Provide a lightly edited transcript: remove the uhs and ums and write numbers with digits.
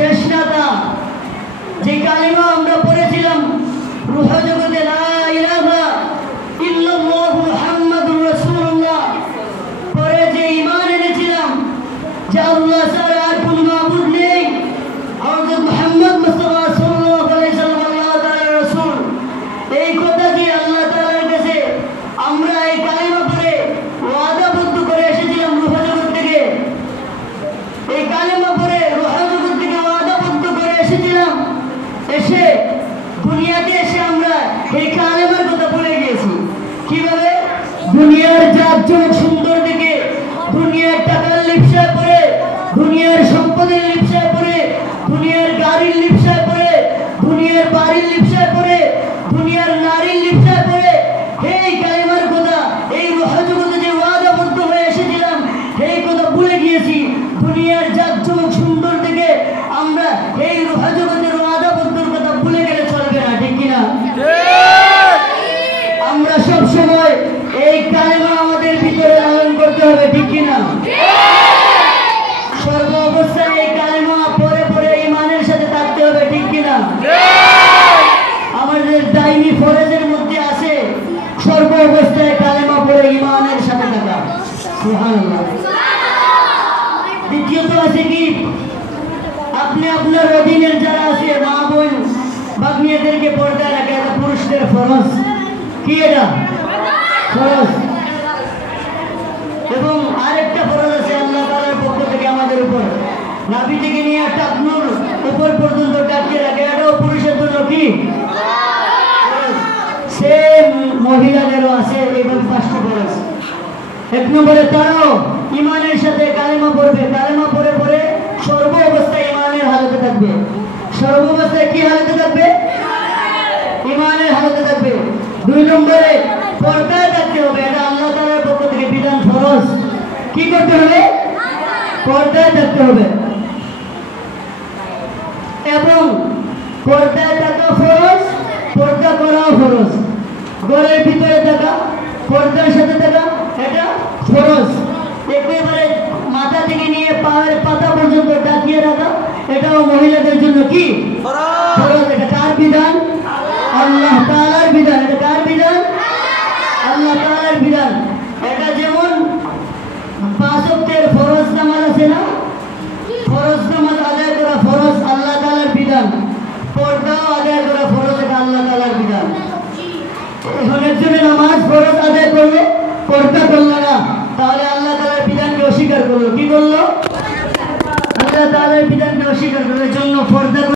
শেষ নাতা যে কালিমা আমরা পড়েছিলাম রুহ জগতে লা ইলাহা ইল্লাল্লাহু মুহাম্মাদুর রাসূলুল্লাহ, পরে যে ঈমান এনেছিলাম যে আল্লাহ ছাড়া আর কোনো মাবুদ নেই, হযরত মুহাম্মদ মুস্তাফা সাল্লাল্লাহু আলাইহি ওয়াসাল্লাম আল্লাহ তাআলার রাসূল, এই কথা কি আল্লাহ তাআলার কাছে আমরা এই কালিমা পড়ে ওয়াদাবদ্ধ করে এসেছিলাম রুহ জগৎ থেকে। এই কালিমা পড়ে রুহ জগৎ থেকে ওয়াদাবদ্ধ করে এসেছিলাম, এসে দুনিয়াতে এসে আমরা এই কালিমার কথা ভুলে গিয়েছি। কিভাবে? দুনিয়ার জাঁকজমক সুন্দর দিকে, দুনিয়ার টাকার লিপসায় পড়ে, দুনিয়ার সম্পদের লিপসায় পড়ে, দুনিয়ার গাড়ির লিপসায় পড়ে, দুনিয়ার বাড়ির লিপসায় পড়ে, দুনিয়ার নারীর লিপসায় পড়ে এই কালিমার কথা, এই রুহ জগতে যে ওয়াদাবদ্ধ হয়ে এসেছিলাম এই কথা ভুলে গিয়েছি। দুনিয়ার জাঁকজমক সুন্দর থেকে আমরা এই রুহ জগতের ওয়াদাবদ্ধর কথা ভুলে গেলে চলবে না, ঠিক কিনা? আমরা সব সময় এই কালিমা আমাদের ভিতরে লালন করতে হবে, ঠিক কিনা? সর্ব অবস্থায় এই কালিমা পরে পরে ঈমানের সাথে থাকতে হবে, ঠিক কিনা? আমাদের দাইমি ফরজের মধ্যে আছে সর্ব অবস্থায় কালিমা পড়ে ঈমানের সাথে থাকা। সুবহানাল্লাহ। দ্বিতীয়ত আছে কি, আপনি আপনার অধীনের যারা আছে মা বোন ভাগ্নিদেরকে পর্দায় রাখে, এটা পুরুষদের ফরজ। কি এটা? ফরজ। এবং আরেকটা ফরজ আছে আল্লাহ তাআলার পক্ষ থেকে আমাদের উপর, নাভি থেকে নিয়ে টাকনুর উপর পর্যন্ত ডাকিয়ে রাখে, এটাও পুরুষের জন্য কি সেম মহিলাদেরও আছে। এবং পাঁচটা ফরজ। এক নম্বরে তারাও ঈমানের সাথে কালেমা পড়বে, কালেমা পড়ে পড়ে সর্ব অবস্থায় ঈমানের হালতে থাকবে। সর্ব অবস্থায় কি হালতে থাকবে? ঈমানের হালতে থাকবে। দুই নম্বরে পর্দায় থাকতে হবে, এটা আল্লাহ তাআলার পক্ষ থেকে বিধান, ফরজ। কি করতে হবে? পর্দায় থাকতে হবে। এবং পর্দায় থাকা ফরজ, পর্দা করাও ফরজ। ঘরের ভিতরে থাকা, পর্দার সাথে থাকা, এটা ফরজ। একেবারে মাথা থেকে নিয়ে পায়ের পাতা পর্যন্ত ডাকিয়ে রাখা, এটাও মহিলাদের জন্য কি ফরজ। এটা কার বিধান? আল্লাহ তাআলার বিধান। এটা কার বিধান? আল্লাহ তাআলার বিধান। এটা যেমন পাঁচ ওয়াক্তের ফরজ নামাজ আছে না, ফরজ নামাজ আদায় করা ফরজ, আল্লাহ তাআলার বিধান। পর্দাও আদায় করা ফরজ, এটা আল্লাহ তাআলার বিধান। এখন একজনের নামাজ ফরজ আদায় করলো, পর্দা করলো না, তাহলে আল্লাহ তাআলার বিধানকে অস্বীকার করলো। কি করলো? আল্লাহ তাআলার বিধানকে অস্বীকার করলো। এর জন্য পর্দা